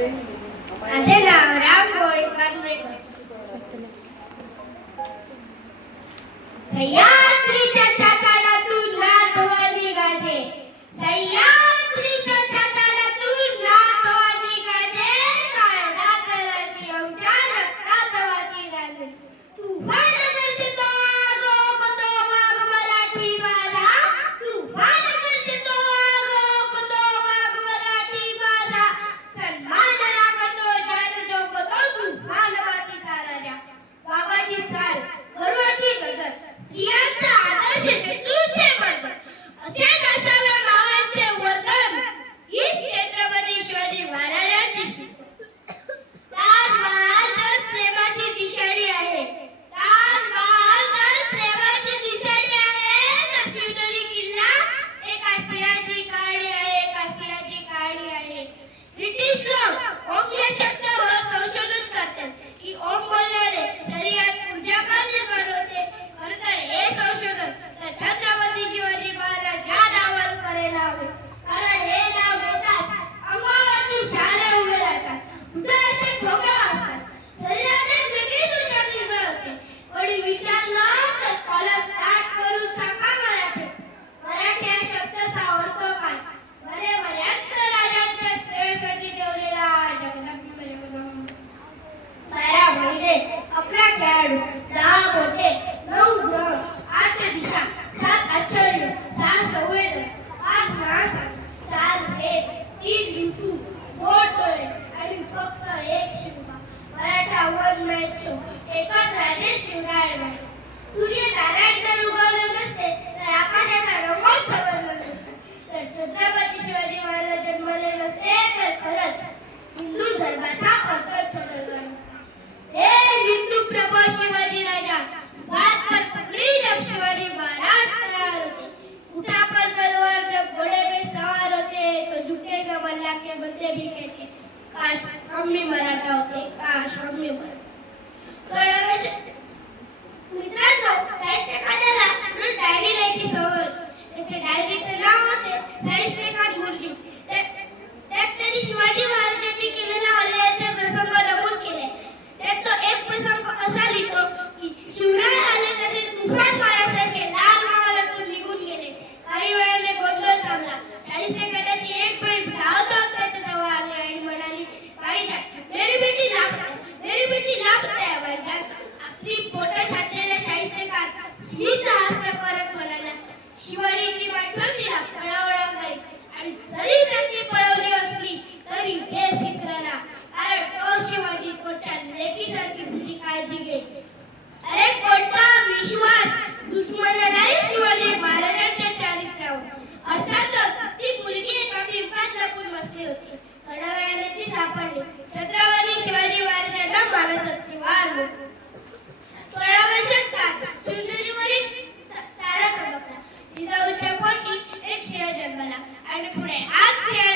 माझे नाव राम गोळे पाटणेकर. सह्याद्रीच्या छाताडातून नाथवादी गाजे, सह्याद्रीच्या छाताडातून नाथवादी गाजे, काळजातली आमच्या रक्तात वाहती राजे. तुफान गरजतो आगोपतो वाघ मराठी माझा, तुफान गरजतो आगोपतो वाघ मराठी माझा, सन्मान राखतो जान जोपतो तुफान वातीचा राजा. वाघाची चाल गर्वाची गदर, स्त्रियांचा आदर्श शत्रूचे बळवट, असेच असावे मावांचे वर्तन, हीच छत्रपती शिवाजी महाराजांची शिकवण. ताजमहाल तर प्रेमाची दिशाणी आहे, ताजमहाल तर प्रेमाची दिशाणी आहे, तर शिवनेरी किल्ला एका स्त्रियाची कहाणी आहे, एका स्त्रियाची कहाणी आहे. ब्रिटिश लोक ओम या शब्दावर संशोधन करतात की ओम बोलल्याने शरीरात ऊर्जा का निर्माण होते. खरं तर हे संशोधन तर छत्रपती शिवाजी महाराज या नावावर करायला हवे, कारण हे नाव घेताच अंगावरती शहारे उभे राहतात, हृदयाचे ठोके वाजतात, शरीरात एक वेगळीच ऊर्जा निर्माण होते. कोणी विचारलं तर पालक ताट करून सांगा मराठी, मराठी या शब्दाचा अर्थ काय. बरे बऱ्याच राजांच्या श्रेयसाठी ठेवलेला जगन्नाथ बारा महिने, आपला खेळाडू, 10 मोठे, 9 ग्रह, 8 दिशा, 7 आश्चर्य, 4 संवेदन, 5 महासागर, 4 भेद, 3 ऋतू, 2 डोळे आणि फक्त एक शिवबा. मराठा वन शो एकच राजे शिवराय. सूर्य नारायण जर उगवलं नसते तर आकाशाचा रंगच समजला नसता, तर छत्रपती शिवाजी महाराज जन्मले नसते तर खरंच हिंदू धर्माचा अर्थ समजला. हे हिंदू प्रभू शिवाजी राजा, बात पर पकड़ी जब शिवाजी महाराज तैयार होते, उठाकर तलवार जब घोड़े पे सवार होते, तो झुकेगा मल्ला के बंदे भी कहते काश हम भी मराठा होते, काश हम भी मराठा. मित्रांनो, साहित्यकाराला रोज डायरी लिहायची सवय. त्याच्या डायरीचं नाव होते साहित्यकार गुरुजी. त्यात त्यांनी शिवाजी महाराजांनी केलेल्या हल्ल्याचे प्रसंग नमूद केले. त्यात तो एक प्रसंग असा लिहितो की शिवराय आले तसे तुफान वाऱ्यासारखे लाल महालातून निघून गेले. काही वेळाने गोंधळ थांबला. साहित्यकाराची एक बहीण धावत त्याच्या जवळ आली आणि म्हणाली, भाईजान, मेरी बेटी लापता है भाईजान. आपली पोटं छाटलेल्या साहित्यकार स्मित हास्य करत म्हणाला, शिवाजींनी वाटलं तिला पळवणार नाही आणि जरी त्यांनी पळवली असली तरी बेफिक्र राहा, कारण तो शिवाजी पोटच्या लेकीसारखी तुझी काळजी घेईल. अरे कोणता विश्वास दुश्मनालाही शिवाजी महाराजांच्या चारित्र्यावर. अर्थातच ती मुलगी एका पिंपात लपून बसली होती. थोड्या वेळाने ती सापडली. छत्रपती शिवाजी महाराजांना मारत असते. वार 16व्या शतकात शिवनेरीवरील तारा चमकला. जिजाऊच्या पोटी एक सिंह जन्मला आणि पुढे आज सिंह